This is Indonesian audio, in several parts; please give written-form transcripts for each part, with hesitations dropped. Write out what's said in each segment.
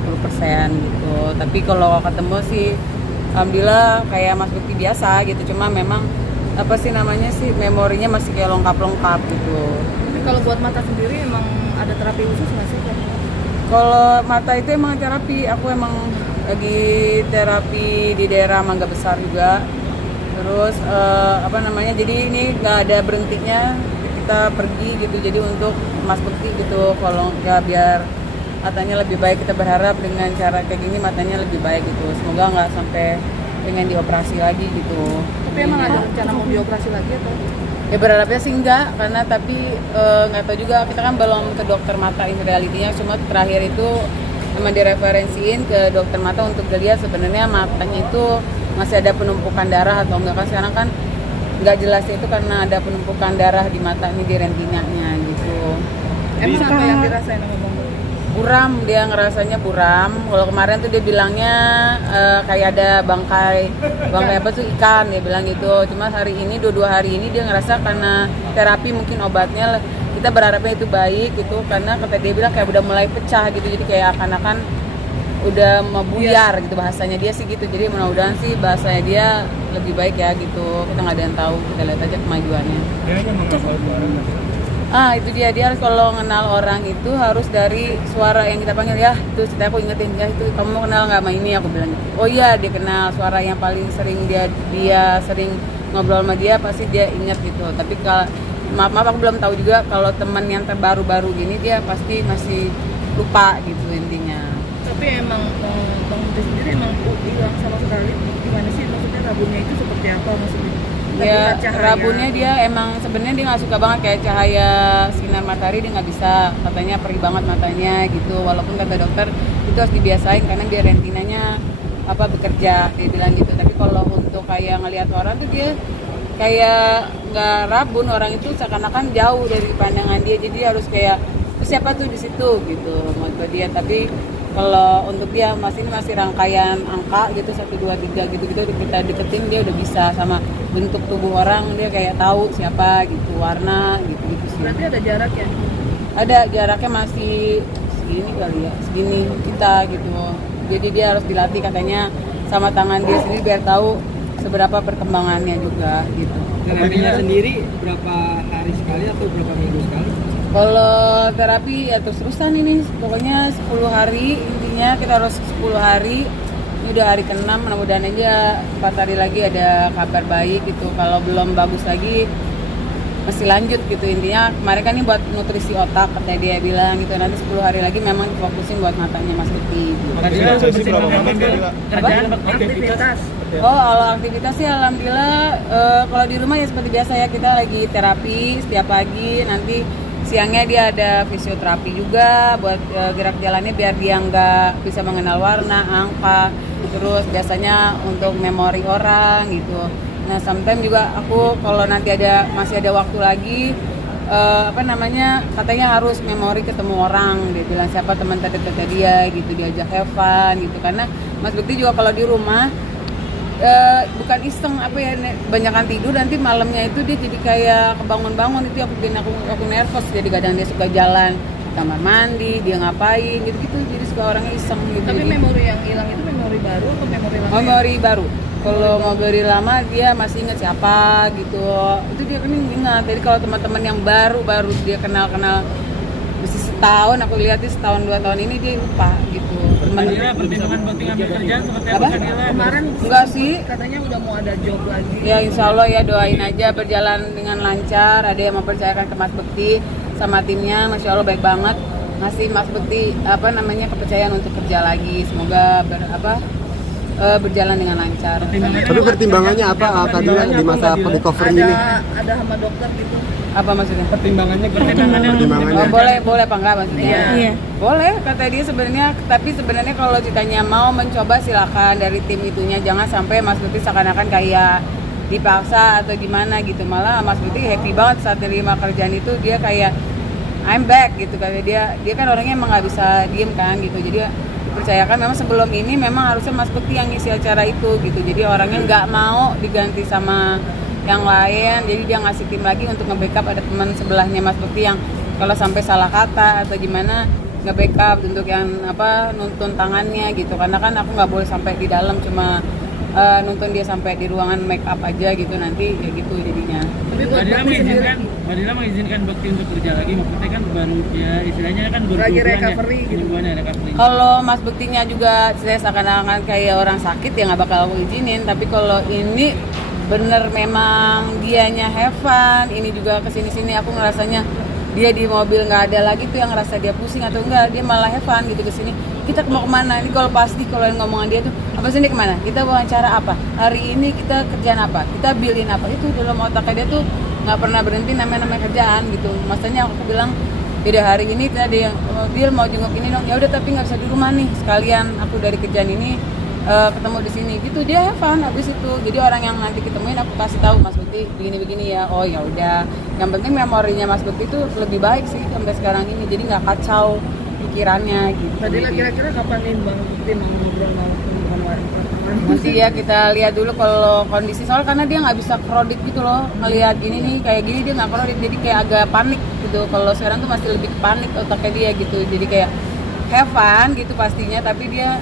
50% gitu. Tapi kalau ketemu sih alhamdulillah kayak Mas Bukti biasa gitu, cuma memang apa sih namanya sih, memorinya masih kayak lengkap gitu. Tapi kalau buat mata sendiri emang ada terapi khusus nggak sih? Kalau mata itu emang terapi, aku emang lagi terapi di daerah Mangga Besar juga. Terus apa namanya, jadi ini nggak ada berhentinya, kita pergi gitu, jadi untuk Mas Bukti gitu, kalau ya biar matanya lebih baik. Kita berharap dengan cara kayak gini matanya lebih baik gitu, semoga nggak sampai pengen dioperasi lagi gitu. Tapi emang ada rencana mau dioperasi lagi atau? Ya berharapnya sih enggak, karena tapi nggak tahu juga, kita kan belum ke dokter mata ini realitinya, cuma terakhir itu emang direferensiin ke dokter mata untuk dilihat sebenarnya matanya itu masih ada penumpukan darah atau enggak, kan sekarang kan nggak jelas itu karena ada penumpukan darah di mata ini, di retinanya gitu. Emang apa yang dirasain sama Bang? Buram, dia ngerasanya buram. Kalau kemarin tuh dia bilangnya kayak ada bangkai apa tuh, ikan, dia bilang gitu. Cuma hari ini, dua hari ini dia ngerasa karena terapi mungkin obatnya, kita berharapnya itu baik gitu, karena kata dia bilang kayak udah mulai pecah gitu, jadi kayak akan-akan udah mau buyar gitu bahasanya dia sih gitu. Jadi mudah-mudahan sih bahasanya dia lebih baik ya gitu. Kita nggak ada yang tahu, kita lihat aja kemajuannya. Dia hanya menghafal suara. Itu dia harus, kalau kenal orang itu harus dari suara yang kita panggil. Ya itu cerita aku ingetin, ya itu kamu kenal nggak sama ini, aku bilang gitu. Oh iya, dia kenal suara yang paling sering dia sering ngobrol sama dia, pasti dia ingat gitu. Tapi kalau maaf aku belum tahu juga kalau teman yang terbaru-baru gini dia pasti masih lupa gitu intinya. Tapi emang Bang Bukti sendiri emang hilang sama sekali, gimana sih maksudnya, rabunnya itu seperti apa maksudnya? Ya rabunnya dia emang sebenarnya dia nggak suka banget kayak cahaya sinar matahari, dia nggak bisa, katanya perih banget matanya gitu. Walaupun kata dokter itu harus dibiasain karena dia retinanya apa bekerja, dia bilang gitu. Tapi kalau untuk kayak ngelihat orang tuh dia kayak nggak rabun, orang itu seakan-akan jauh dari pandangan dia, jadi harus kayak siapa tuh di situ gitu menurut dia. Tapi kalau untuk dia ini masih rangkaian angka gitu, 1, 2, 3 gitu-gitu, kita deketin dia udah bisa, sama bentuk tubuh orang dia kayak tahu siapa gitu, warna gitu-gitu sih. Berarti ada jarak ya? Ada jaraknya, masih segini kali ya, segini kita gitu. Jadi dia harus dilatih katanya sama tangan dia sendiri biar tahu seberapa perkembangannya juga gitu. Terapinya sendiri berapa hari sekali atau berapa minggu sekali? Kalau terapi ya terus-terusan ini, pokoknya 10 hari intinya, kita harus 10 hari. Ini udah hari ke-6, mudah-mudahan aja 4 hari lagi ada kabar baik gitu. Kalau belum bagus lagi masih lanjut gitu intinya. Kemarin kan ini buat nutrisi otak, katanya dia bilang gitu. Nanti 10 hari lagi memang difokusin buat matanya Mas Bukti gitu. Aktivitas. Oh, kalau aktivitas sih alhamdulillah kalau di rumah ya seperti biasa ya, kita lagi terapi setiap pagi, nanti siangnya dia ada fisioterapi juga buat gerak jalannya biar dia nggak bisa mengenal warna, angka, terus biasanya untuk memori orang gitu. Nah, sometimes juga aku kalau nanti masih ada waktu lagi katanya harus memori ketemu orang, dia bilang siapa teman terdekat dia gitu, diajak have fun gitu. Karena Mas Bukti juga kalau di rumah bukan iseng banyakan tidur, nanti malamnya itu dia jadi kayak kebangun-bangun, itu yang bikin aku nervous. Jadi kadang dia suka jalan kamar mandi, dia ngapain gitu-gitu, jadi suka orangnya iseng gitu. Tapi memori yang hilang itu memori baru atau memori lama? Memori baru. Kalau memori lama dia masih ingat siapa gitu, itu dia kan ingat. Jadi kalau teman-teman yang baru dia kenal mesti setahun, aku lihat sih setahun 2 tahun ini dia lupa gitu. Kadila pertimbangan buat ngambil kerjaan seperti apa Kadila? Kemarin enggak sih, katanya udah mau ada job lagi. ya insya Allah ya, doain aja berjalan dengan lancar. Ada yang mempercayakan ke Mas Bukti sama timnya, Masya Allah baik banget, ngasih Mas Bukti kepercayaan untuk kerja lagi. Semoga berjalan dengan lancar. Tapi pertimbangannya apa Kadila di masa recovery ini? Ada sama dokter gitu. Apa maksudnya? Pertimbangannya Oh, boleh apa enggak maksudnya? Iya. Boleh, kata dia sebenarnya. Tapi sebenarnya kalau ceritanya mau mencoba silakan dari tim itunya, jangan sampai Mas Bukti seakan-akan kayak dipaksa atau gimana gitu. Malah Mas Bukti happy banget saat nerima kerjaan itu, dia kayak I'm back gitu. Kayak dia kan orangnya emang nggak bisa diem kan gitu. Jadi dipercayakan, memang sebelum ini memang harusnya Mas Bukti yang ngisi acara itu gitu. Jadi orangnya nggak mau diganti sama yang lain, jadi dia ngasih tim lagi untuk nge-backup. Ada teman sebelahnya Mas Bukti yang kalau sampai salah kata atau gimana nge-backup untuk yang nuntun tangannya gitu, karena kan aku nggak boleh sampai di dalam, cuma nuntun dia sampai di ruangan make up aja gitu, nanti ya gitu jadinya. Tapi buat Badila Bakti sendiri mengizinkan Bakti untuk kerja lagi, maksudnya kan baru ya istilahnya kan baru Lagi 2 bulan recovery ya, gitu. penyembuhannya recovery. Kalau Mas Bektinya juga saya seakan-akan kayak orang sakit ya nggak bakal aku izinin, tapi kalau ini bener memang dianya have fun, ini juga kesini-sini aku ngerasanya dia di mobil nggak ada lagi tuh yang ngerasa dia pusing atau enggak, dia malah have fun gitu kesini. Kita mau kemana? Ini kalau pasti kalau yang ngomongan dia tuh apa sih, ini kemana? Kita wawancara apa? Hari ini kita kerjaan apa? Kita billin apa? Itu dalam otaknya dia tuh nggak pernah berhenti namanya kerjaan gitu. Maksudnya aku bilang beda hari ini kita ada yang mobil mau jenguk ini dong, ya udah tapi nggak bisa di rumah nih, sekalian aku dari kerjaan ini ketemu di sini gitu, dia have fun habis itu. Jadi orang yang nanti ketemuin aku kasih tahu Mas Bekti begini-begini ya, oh ya udah. Yang penting memorinya Mas Bekti itu lebih baik sih sampai sekarang ini, jadi nggak kacau pikirannya gitu. Badila kira-kira kapan nih Bang Bakti mau ngobrol sama Nanti ya kita lihat dulu kalau kondisi, soal karena dia nggak bisa kredit gitu loh, ngelihat gini nih kayak gini dia nggak kredit, jadi kayak agak panik gitu. Kalau sekarang tuh masih lebih panik otaknya dia gitu, jadi kayak have fun gitu pastinya, tapi dia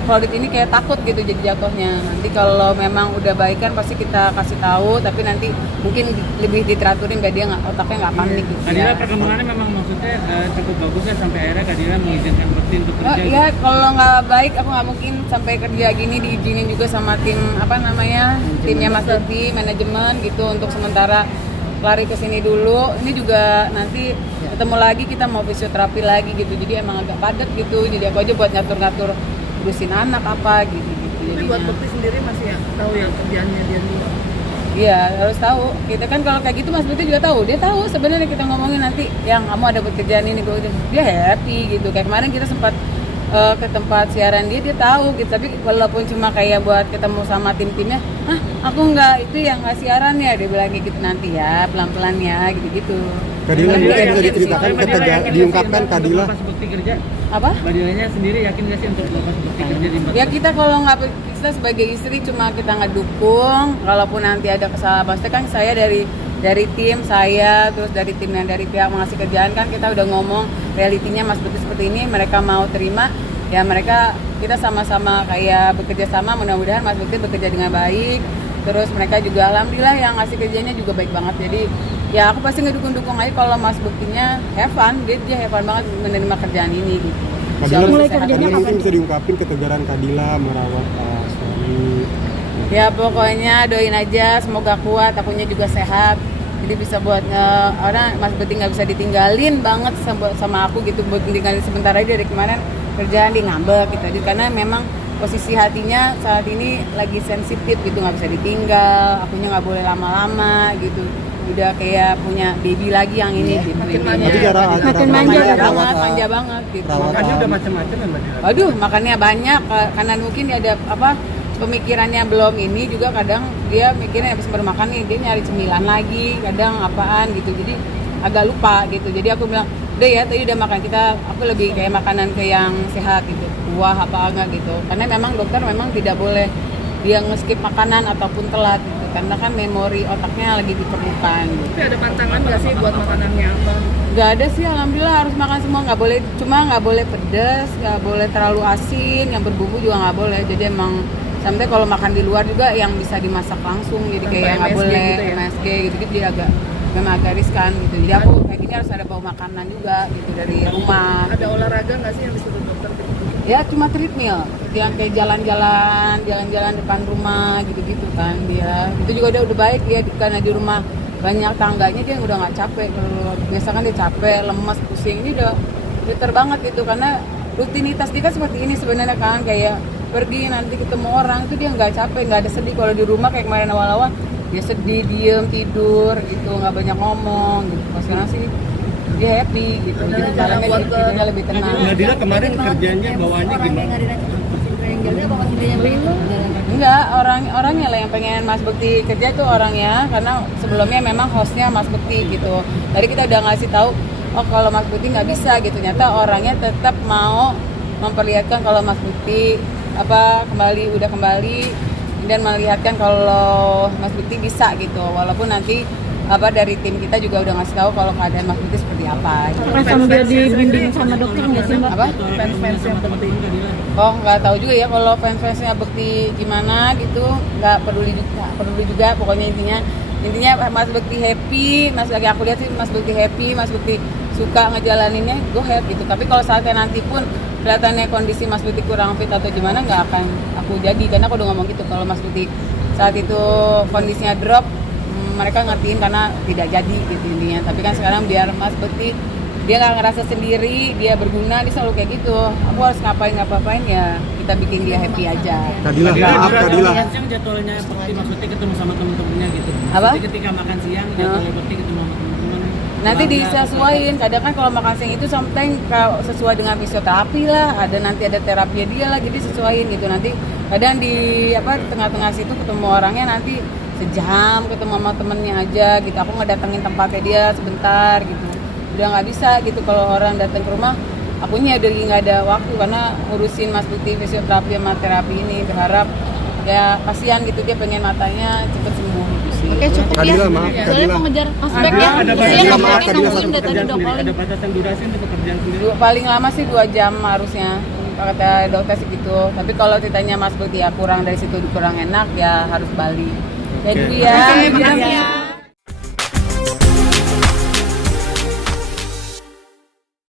kredit ini kayak takut gitu jadi jatuhnya. Nanti kalau memang udah baikan pasti kita kasih tahu, tapi nanti mungkin lebih diteraturin biar dia otaknya nggak panik gitu. Kadila Ya. perkembangannya memang maksudnya cukup bagus ya, sampai akhirnya Kadila mengizinkan Bakti untuk Oh kerja. iya, kalau nggak baik aku nggak mungkin sampai kerja gini diizinin juga sama tim timnya Mas Bekti, manajemen gitu untuk sementara lari ke sini dulu. Ini juga nanti ketemu lagi, kita mau fisioterapi lagi gitu. Jadi emang agak padat gitu. Jadi aku aja buat ngatur-ngatur urusin anak apa gitu. Tapi buat Bakti sendiri masih ya tahu ya kerjaannya dia dulu. Iya, harus tahu. Kita kan kalau kayak gitu Mas Bekti juga tahu. Dia tahu sebenarnya kita ngomongin nanti yang kamu ada pekerjaan ini, dia happy gitu. Kayak kemarin kita sempat ke tempat siaran dia tahu gitu, tapi walaupun cuma kayak buat ketemu sama tim-timnya, aku nggak itu yang nggak siaran ya, dia bilang kayak gitu, nanti ya pelan-pelan ya gitu-gitu. Kadila Badila mungkin bisa yakin- diceritakan Badila yakin diungkapkan nggak sih Kadila. untuk lepas Bakti kerja? Apa? Badilanya sendiri yakin nggak sih untuk lepas Bakti kerja di Bakti? Ya kita kalau nggak, kita sebagai istri cuma kita ngedukung, kalaupun nanti ada kesalahan, pasti kan saya dari tim saya, terus dari tim yang dari pihak mengasih kerjaan kan kita udah ngomong realitinya Mas Bekti seperti ini, mereka mau terima ya, kita sama-sama kayak bekerja sama, mudah-mudahan Mas Bekti bekerja dengan baik, terus mereka juga alhamdulillah yang ngasih kerjanya juga baik banget, jadi ya aku pasti ngedukung-dukung aja kalau Mas Bektinya have fun, dia have fun banget menerima kerjaan ini gitu. Kadila, Mulai kerjanya Kadila mungkin bisa diungkapin ketegaran Kadila merawat suami. Ya pokoknya doain aja semoga kuat, akunya juga sehat. Jadi bisa buat orang Mas Bekti nggak bisa ditinggalin banget sama aku gitu, buat tinggalin sebentar aja dari kemarin kerjaan di ngambek gitu. Jadi karena memang posisi hatinya saat ini lagi sensitif gitu, nggak bisa ditinggal, akunya nggak boleh lama-lama gitu. Udah kayak punya baby lagi yang ini gitu. makin intinya. manja. Tapi cara manja banget gitu. Makannya udah macam-macam kan Badila? Aduh, makannya banyak karena mungkin dia ada pemikirannya belum ini juga, kadang dia mikirnya habis bermakan nih dia nyari cemilan lagi, kadang apaan gitu, jadi agak lupa gitu. Jadi aku bilang udah ya tadi udah makan, aku lebih kayak makanan ke yang sehat gitu, buah apa enggak gitu, karena memang dokter memang tidak boleh dia nge-skip makanan ataupun telat gitu, karena kan memori otaknya lagi diperlukan gitu. Tapi ada pantangan nggak sih buat makanannya apa? Gak ada sih, alhamdulillah harus makan semua, nggak boleh pedas, nggak boleh terlalu asin, yang berbumbu juga nggak boleh. Jadi emang sampai kalau makan di luar juga yang bisa dimasak langsung, jadi Tanpa kayak nggak MSG boleh gitu ya? MSG gitu, dia memang agak riskan gitu. Jadi aku kayak gini harus ada bawa makanan juga gitu dari rumah. Ada olahraga nggak sih yang disuruh dokter gitu? Ya cuma treadmill, yang kayak jalan-jalan depan rumah gitu-gitu kan dia. Itu juga udah baik dia karena di rumah banyak tangganya, dia udah nggak capek. Kalau biasa kan dia capek, lemas, pusing, ini udah better banget gitu, karena rutinitas dia kan seperti ini sebenarnya kan, kayak pergi nanti ketemu orang itu dia nggak capek, nggak ada sedih. Kalau di rumah kayak kemarin awal-awal dia sedih, diem, tidur gitu, nggak banyak ngomong gitu. Pas sekarang sih dia happy gitu, jadi caranya dia lebih tenang. Badila kemarin kerjanya bawaannya gimana? Enggak, orangnya lah yang pengen Mas Bekti kerja tuh orangnya, karena sebelumnya memang hostnya Mas Bekti gitu. Tadi kita udah ngasih tahu, oh kalau Mas Bekti nggak bisa gitu, ternyata orangnya tetap mau memperlihatkan kalau Mas Bekti udah kembali dan melihatkan kalau Mas Bekti bisa gitu, walaupun nanti dari tim kita juga udah ngasih tahu kalau keadaan Mas Bekti seperti apa gitu. Apa sambil dibimbing sama dokter nggak sih mbak? Apa? Fans-fans yang penting. Oh, nggak tahu juga ya kalau fans-fansnya Bekti gimana gitu, nggak peduli juga pokoknya intinya Mas Bekti happy, lagi aku lihat sih Mas Bekti happy, Mas Bekti suka ngejalaninnya, go ahead gitu. Tapi kalau saatnya nanti pun kelihatannya kondisi Mas Bekti kurang fit atau gimana, nggak akan aku jadi, karena aku udah ngomong gitu kalau Mas Bekti saat itu kondisinya drop, mereka ngertiin karena tidak jadi gitu intinya. Tapi kan sekarang biar Mas Bekti dia nggak ngerasa sendiri, dia berguna, dia selalu kayak gitu. Aku harus ngapain ya kita bikin dia happy aja. Kadila, maaf Kadila. Makan siang jadwalnya Bekti Mas Bekti ketemu sama temen-temennya gitu. Apa? Jadi ketika makan siang jadwalnya Bekti ketemu sama temen-temen. Nanti disesuaiin, kadang kan kalau makan siang itu sometimes kalau sesuai dengan fisioterapi lah, nanti ada terapi dia lah, jadi sesuaiin gitu. Nanti kadang di tengah-tengah situ ketemu orangnya nanti sejam ketemu sama temennya aja gitu. Aku ngedatengin tempatnya dia sebentar gitu. Udah nggak bisa gitu kalau orang datang ke rumah, akunya dari nggak ada waktu karena ngurusin Mas Bekti fisioterapi sama terapi ini. Berharap ya kasihan gitu, dia pengen matanya cepet sembuh gitu sih. Oke, cukup ya. Kadila, maaf Soalnya Kadila. mau ngejar aspek Ada- ya. ada Isinya Kadila, maaf, ngomongin Kadila, nungguin dari tadi udah calling. Ada batasan durasi untuk pekerjaan sendiri. Paling lama sih 2 jam harusnya kata dokter sih gitu. Tapi kalau ditanya Mas Bekti ya kurang dari situ kurang enak ya harus balik. Ya dulu ya. Makasih ya.